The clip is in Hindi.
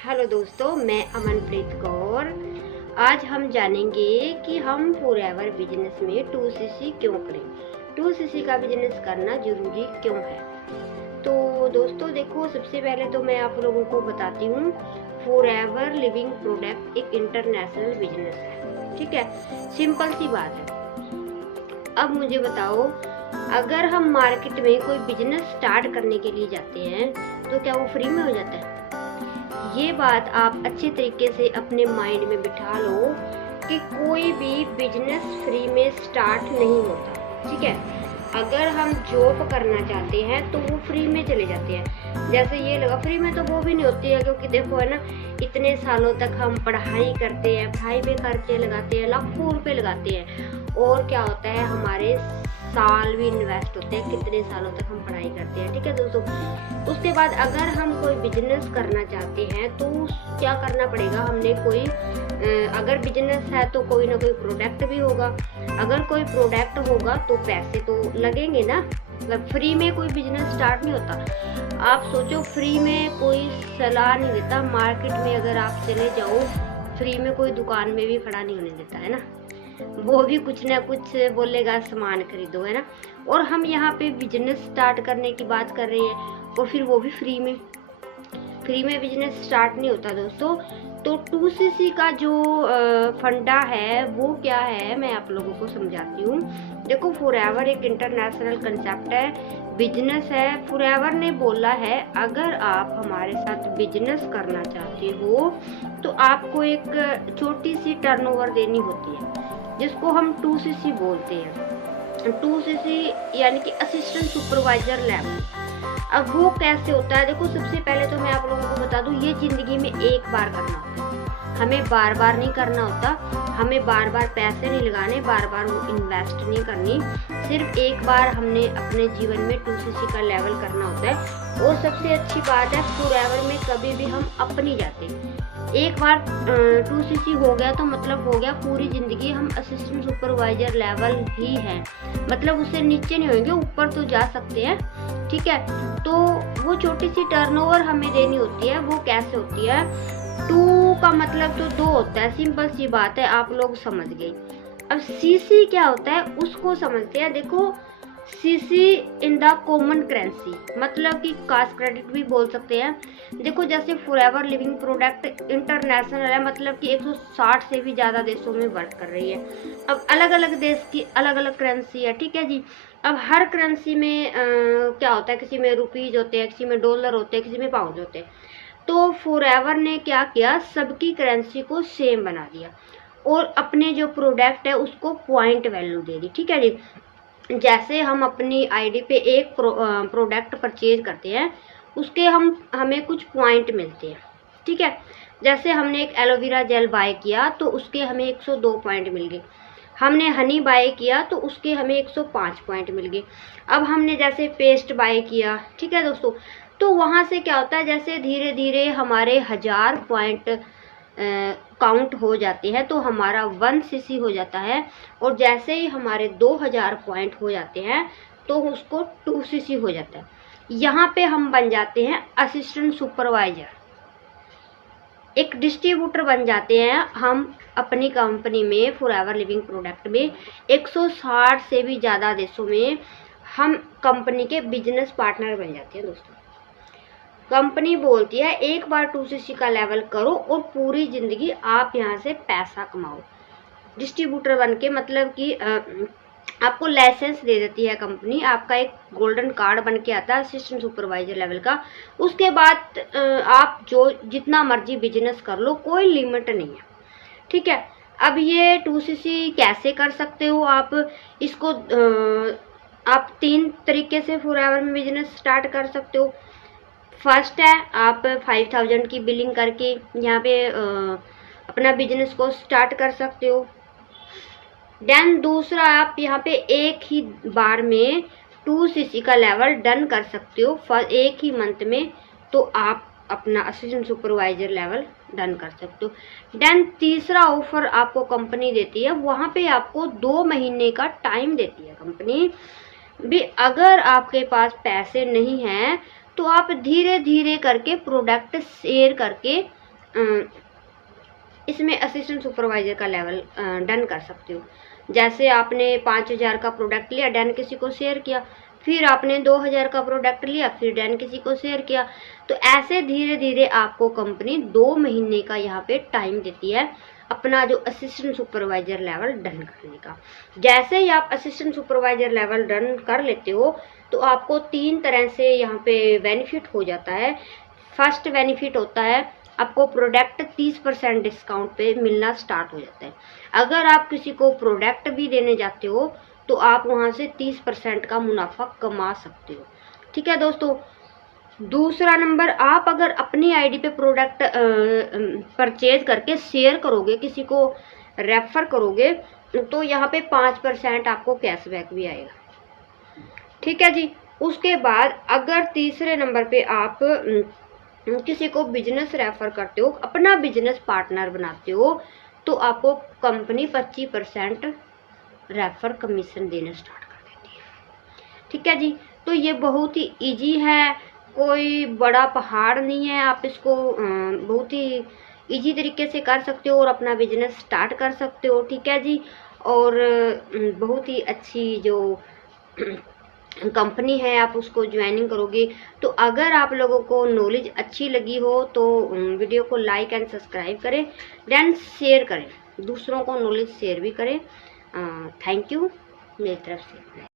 हेलो दोस्तों, मैं अमनप्रीत कौर। आज हम जानेंगे कि हम फॉरएवर बिजनेस में 2cc क्यों करें, 2cc का बिजनेस करना जरूरी क्यों है। तो दोस्तों देखो, सबसे पहले तो मैं आप लोगों को बताती हूँ, फॉरएवर लिविंग प्रोडक्ट एक इंटरनेशनल बिजनेस है। ठीक है, सिंपल सी बात है। अब मुझे बताओ, अगर हम मार्केट में कोई बिजनेस स्टार्ट करने के लिए जाते हैं तो क्या वो फ्री में हो जाता है? ये बात आप अच्छे तरीके से अपने माइंड में बिठा लो कि कोई भी बिजनेस फ्री में स्टार्ट नहीं होता। ठीक है, अगर हम जॉब करना चाहते हैं तो वो फ्री में चले जाते हैं। जैसे ये लगा फ्री में, तो वो भी नहीं होती है, क्योंकि देखो है ना, इतने सालों तक हम पढ़ाई करते हैं, पढ़ाई पे खर्चे लगाते हैं, लाखों रुपए लगाते हैं, और क्या होता है, हमारे साल भी इन्वेस्ट होते हैं, कितने सालों तक हम पढ़ाई करते हैं। ठीक है दोस्तों, उसके बाद अगर हम कोई बिजनेस करना चाहते हैं तो क्या करना पड़ेगा, हमने कोई अगर बिजनेस है तो कोई ना कोई प्रोडक्ट भी होगा। अगर कोई प्रोडक्ट होगा तो पैसे तो लगेंगे ना। मतलब फ्री में कोई बिजनेस स्टार्ट नहीं होता। आप सोचो, फ्री में कोई सलाह नहीं देता। मार्केट में अगर आप चले जाओ, फ्री में कोई दुकान में भी खड़ा नहीं होने देता है ना, वो भी कुछ ना कुछ बोलेगा, सामान खरीदो, है ना। और हम यहाँ पे बिजनेस स्टार्ट करने की बात कर रहे हैं, और फिर वो भी फ्री में बिजनेस स्टार्ट नहीं होता दोस्तों। तो 2cc का जो फंडा है वो क्या है, मैं आप लोगों को समझाती हूँ। देखो, फॉरएवर एक इंटरनेशनल कंसेप्ट है, बिजनेस है। फॉरएवर ने बोला है, अगर आप हमारे साथ बिजनेस करना चाहते हो तो आपको एक छोटी सी टर्नओवर देनी होती है, जिसको हम 2cc बोलते हैं। 2cc यानी कि असिस्टेंट सुपरवाइजर लेवल। अब वो कैसे होता है, देखो सबसे पहले तो मैं आप लोगों को बता दूं, ये जिंदगी में एक बार करना होता है, हमें बार बार नहीं करना होता। हमें बार बार पैसे नहीं लगाने, बार बार वो इन्वेस्ट नहीं करनी। सिर्फ एक बार हमने अपने जीवन में 2cc का लेवल करना होता है। और सबसे अच्छी बात है, फॉरएवर में कभी भी हम अपनी जाते, एक बार 2cc हो गया तो मतलब हो गया, पूरी जिंदगी हम असिस्टेंट सुपरवाइजर लेवल ही हैं, मतलब उससे नीचे नहीं होंगे, ऊपर तो जा सकते हैं। ठीक है, तो वो छोटी सी टर्नओवर हमें देनी होती है। वो कैसे होती है, 2 का मतलब तो 2 होता है, सिंपल सी बात है, आप लोग समझ गए। अब cc क्या होता है उसको समझते हैं। देखो, cc in the common currency, मतलब कि कास्ट क्रेडिट भी बोल सकते हैं। देखो, जैसे फॉरएवर लिविंग प्रोडक्ट इंटरनेशनल है, मतलब कि 160 से भी ज़्यादा देशों में वर्क कर रही है। अब अलग अलग देश की अलग अलग करेंसी है। ठीक है जी, अब हर करेंसी में क्या होता है, किसी में रुपीज होते हैं, किसी में डॉलर होते हैं, किसी में पाउंड होते हैं। तो फॉरएवर ने क्या किया, सबकी करेंसी को सेम बना दिया, और अपने जो प्रोडक्ट है उसको पॉइंट वैल्यू दे दी। ठीक है जी, जैसे हम अपनी आईडी पे एक प्रोडक्ट परचेज करते हैं, उसके हमें कुछ पॉइंट मिलते हैं। ठीक है, जैसे हमने एक एलोवेरा जेल बाय किया तो उसके हमें 102 पॉइंट मिल गए। हमने हनी बाय किया तो उसके हमें 105 पॉइंट मिल गए। अब हमने जैसे पेस्ट बाय किया, ठीक है दोस्तों, तो वहाँ से क्या होता है, जैसे धीरे धीरे हमारे 1000 पॉइंट काउंट हो जाते हैं तो हमारा 1cc हो जाता है। और जैसे ही हमारे 2000 पॉइंट हो जाते हैं तो उसको 2cc हो जाता है। यहाँ पे हम बन जाते हैं असिस्टेंट सुपरवाइजर, एक डिस्ट्रीब्यूटर बन जाते हैं हम अपनी कंपनी में। फॉरएवर लिविंग प्रोडक्ट में 160 से भी ज़्यादा देशों में हम कंपनी के बिजनेस पार्टनर बन जाते हैं दोस्तों। कंपनी बोलती है, एक बार 2cc का लेवल करो और पूरी जिंदगी आप यहाँ से पैसा कमाओ। डिस्ट्रीब्यूटर बन के, मतलब कि आपको लाइसेंस दे देती है कंपनी, आपका एक गोल्डन कार्ड बन के आता है असिस्टेंट सुपरवाइजर लेवल का। उसके बाद आप जो जितना मर्जी बिजनेस कर लो, कोई लिमिट नहीं है। ठीक है, अब ये 2cc कैसे कर सकते हो आप, इसको आप 3 तरीके से फॉरएवर में बिजनेस स्टार्ट कर सकते हो। फर्स्ट है, आप 5000 की बिलिंग करके यहाँ पे अपना बिजनेस को स्टार्ट कर सकते हो। देन दूसरा, आप यहाँ पे एक ही बार में 2cc का लेवल डन कर सकते हो एक ही मंथ में, तो आप अपना असिस्टेंट सुपरवाइजर लेवल डन कर सकते हो। देन तीसरा ऑफर आपको कंपनी देती है, वहाँ पे आपको 2 महीने का टाइम देती है कंपनी भी। अगर आपके पास पैसे नहीं हैं तो आप धीरे धीरे करके प्रोडक्ट शेयर करके इसमें असिस्टेंट सुपरवाइजर का लेवल डन कर सकते हो। जैसे आपने 5,000 का प्रोडक्ट लिया, डन किसी को शेयर किया, फिर आपने 2,000 का प्रोडक्ट लिया, फिर डन किसी को शेयर किया। तो ऐसे धीरे धीरे आपको कंपनी 2 महीने का यहाँ पे टाइम देती है अपना जो असिस्टेंट सुपरवाइजर लेवल डन करने का। जैसे ही आप असिस्टेंट सुपरवाइजर लेवल डन कर लेते हो तो आपको 3 तरह से यहाँ पे बेनिफिट हो जाता है। फर्स्ट बेनिफिट होता है आपको प्रोडक्ट 30% डिस्काउंट पे मिलना स्टार्ट हो जाता है। अगर आप किसी को प्रोडक्ट भी देने जाते हो तो आप वहाँ से 30% का मुनाफा कमा सकते हो। ठीक है दोस्तों। दूसरा नंबर, आप अगर अपनी आईडी पे प्रोडक्ट परचेज करके शेयर करोगे, किसी को रेफर करोगे, तो यहाँ पे 5% आपको कैशबैक भी आएगा। ठीक है जी। उसके बाद अगर तीसरे नंबर पे आप किसी को बिजनेस रेफर करते हो, अपना बिजनेस पार्टनर बनाते हो, तो आपको कंपनी 25% रेफर कमीशन देना स्टार्ट कर देती है। ठीक है जी। तो ये बहुत ही इजी है, कोई बड़ा पहाड़ नहीं है। आप इसको बहुत ही इजी तरीके से कर सकते हो और अपना बिजनेस स्टार्ट कर सकते हो। ठीक है जी। और बहुत ही अच्छी जो कंपनी है, आप उसको ज्वाइनिंग करोगे। तो अगर आप लोगों को नॉलेज अच्छी लगी हो तो वीडियो को लाइक एंड सब्सक्राइब करें, देन शेयर करें, दूसरों को नॉलेज शेयर भी करें। थैंक यू मेरी तरफ से।